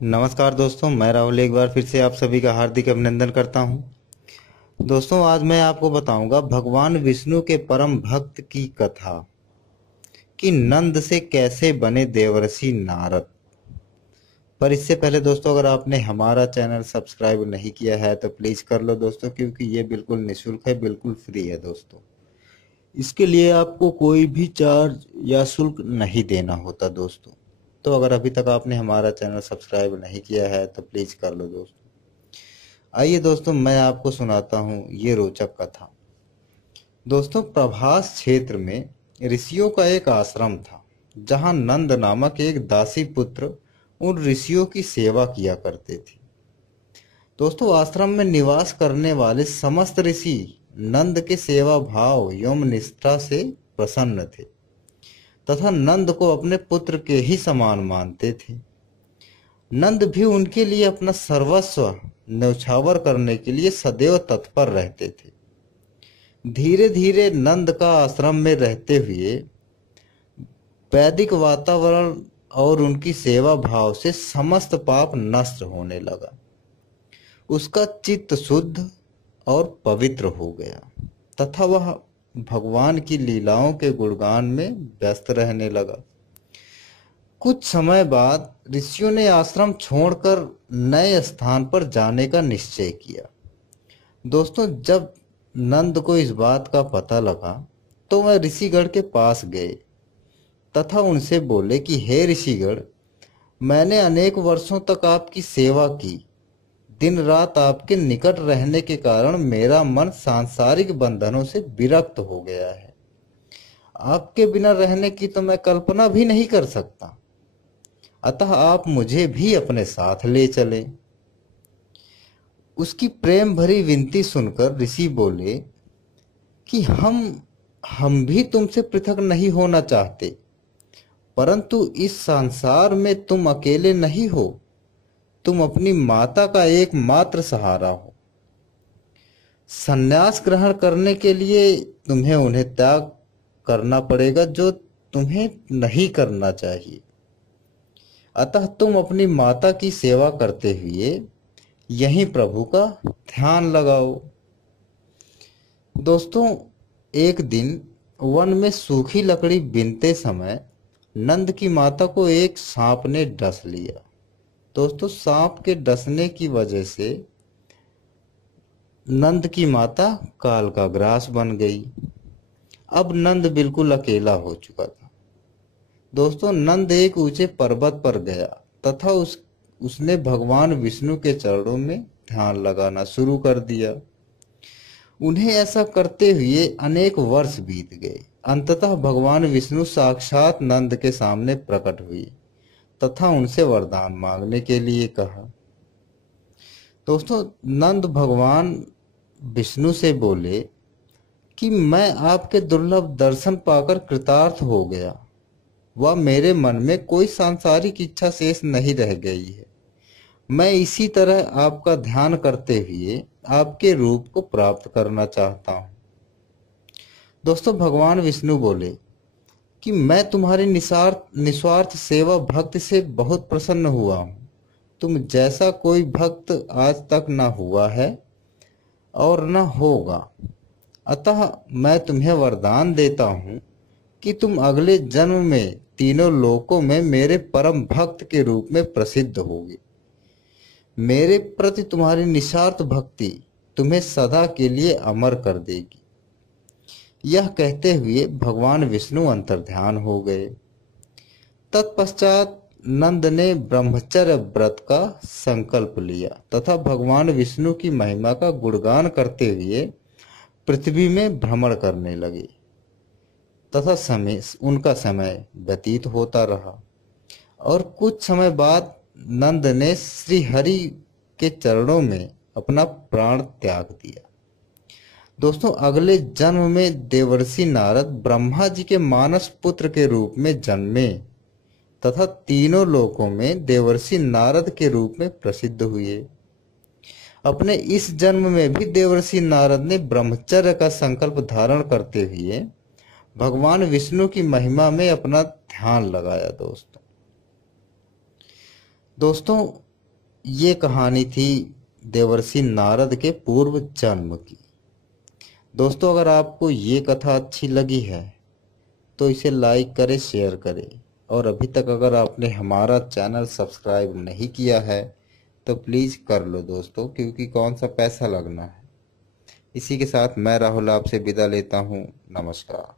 नमस्कार दोस्तों, मैं राहुल एक बार फिर से आप सभी का हार्दिक अभिनंदन करता हूं। दोस्तों, आज मैं आपको बताऊंगा भगवान विष्णु के परम भक्त की कथा कि नंद से कैसे बने देवर्षि नारद। पर इससे पहले दोस्तों, अगर आपने हमारा चैनल सब्सक्राइब नहीं किया है तो प्लीज़ कर लो दोस्तों, क्योंकि ये बिल्कुल निःशुल्क है, बिल्कुल फ्री है दोस्तों। इसके लिए आपको कोई भी चार्ज या शुल्क नहीं देना होता दोस्तों। तो अगर अभी तक आपने हमारा चैनल सब्सक्राइब नहीं किया है तो प्लीज़ कर लो दोस्तों। आइए दोस्तों, मैं आपको सुनाता हूँ ये रोचक कथा। दोस्तों, प्रभास क्षेत्र में ऋषियों का एक आश्रम था, जहाँ नंद नामक एक दासी पुत्र उन ऋषियों की सेवा किया करते थे। दोस्तों, आश्रम में निवास करने वाले समस्त ऋषि नंद के सेवा भाव एवं निष्ठा से प्रसन्न थे तथा नंद को अपने पुत्र के ही समान मानते थे। नंद भी उनके लिए अपना सर्वस्व न्यौछावर करने के लिए सदैव तत्पर रहते थे। धीरे धीरे नंद का आश्रम में रहते हुए वैदिक वातावरण और उनकी सेवा भाव से समस्त पाप नष्ट होने लगा। उसका चित्त शुद्ध और पवित्र हो गया तथा वह भगवान की लीलाओं के गुणगान में व्यस्त रहने लगा। कुछ समय बाद ऋषियों ने आश्रम छोड़कर नए स्थान पर जाने का निश्चय किया। दोस्तों, जब नंद को इस बात का पता लगा तो वह ऋषिगण के पास गए तथा उनसे बोले कि हे ऋषिगण, मैंने अनेक वर्षों तक आपकी सेवा की। दिन रात आपके निकट रहने के कारण मेरा मन सांसारिक बंधनों से विरक्त हो गया है। आपके बिना रहने की तो मैं कल्पना भी नहीं कर सकता। अतः आप मुझे भी अपने साथ ले चलें। उसकी प्रेम भरी विनती सुनकर ऋषि बोले कि हम भी तुमसे पृथक नहीं होना चाहते, परंतु इस संसार में तुम अकेले नहीं हो। तुम अपनी माता का एकमात्र सहारा हो। संन्यास ग्रहण करने के लिए तुम्हें उन्हें त्याग करना पड़ेगा जो तुम्हें नहीं करना चाहिए। अतः तुम अपनी माता की सेवा करते हुए यहीं प्रभु का ध्यान लगाओ। दोस्तों, एक दिन वन में सूखी लकड़ी बीनते समय नंद की माता को एक सांप ने डस लिया। दोस्तों, सांप के डसने की वजह से नंद की माता काल का ग्रास बन गई। अब नंद बिल्कुल अकेला हो चुका था। दोस्तों, नंद एक ऊंचे पर्वत पर गया तथा उसने भगवान विष्णु के चरणों में ध्यान लगाना शुरू कर दिया। उन्हें ऐसा करते हुए अनेक वर्ष बीत गए। अंततः भगवान विष्णु साक्षात नंद के सामने प्रकट हुए तथा उनसे वरदान मांगने के लिए कहा। दोस्तों, नंद भगवान विष्णु से बोले कि मैं आपके दुर्लभ दर्शन पाकर कृतार्थ हो गया व मेरे मन में कोई सांसारिक इच्छा शेष नहीं रह गई है। मैं इसी तरह आपका ध्यान करते हुए आपके रूप को प्राप्त करना चाहता हूँ। दोस्तों, भगवान विष्णु बोले कि मैं तुम्हारी निस्वार्थ सेवा भक्ति से बहुत प्रसन्न हुआ हूँ। तुम जैसा कोई भक्त आज तक न हुआ है और न होगा। अतः मैं तुम्हें वरदान देता हूँ कि तुम अगले जन्म में तीनों लोकों में मेरे परम भक्त के रूप में प्रसिद्ध होगे। मेरे प्रति तुम्हारी निस्वार्थ भक्ति तुम्हें सदा के लिए अमर कर देगी। यह कहते हुए भगवान विष्णु अंतर्ध्यान हो गए। तत्पश्चात नंद ने ब्रह्मचर्य व्रत का संकल्प लिया तथा भगवान विष्णु की महिमा का गुणगान करते हुए पृथ्वी में भ्रमण करने लगे तथा उनका समय व्यतीत होता रहा। और कुछ समय बाद नंद ने श्री हरि के चरणों में अपना प्राण त्याग दिया। दोस्तों, अगले जन्म में देवर्षि नारद ब्रह्मा जी के मानस पुत्र के रूप में जन्मे तथा तीनों लोकों में देवर्षि नारद के रूप में प्रसिद्ध हुए। अपने इस जन्म में भी देवर्षि नारद ने ब्रह्मचर्य का संकल्प धारण करते हुए भगवान विष्णु की महिमा में अपना ध्यान लगाया। दोस्तों, ये कहानी थी देवर्षि नारद के पूर्व जन्म की। दोस्तों, अगर आपको ये कथा अच्छी लगी है तो इसे लाइक करें, शेयर करें, और अभी तक अगर आपने हमारा चैनल सब्सक्राइब नहीं किया है तो प्लीज़ कर लो दोस्तों, क्योंकि कौन सा पैसा लगना है। इसी के साथ मैं राहुल आपसे विदा लेता हूँ। नमस्कार।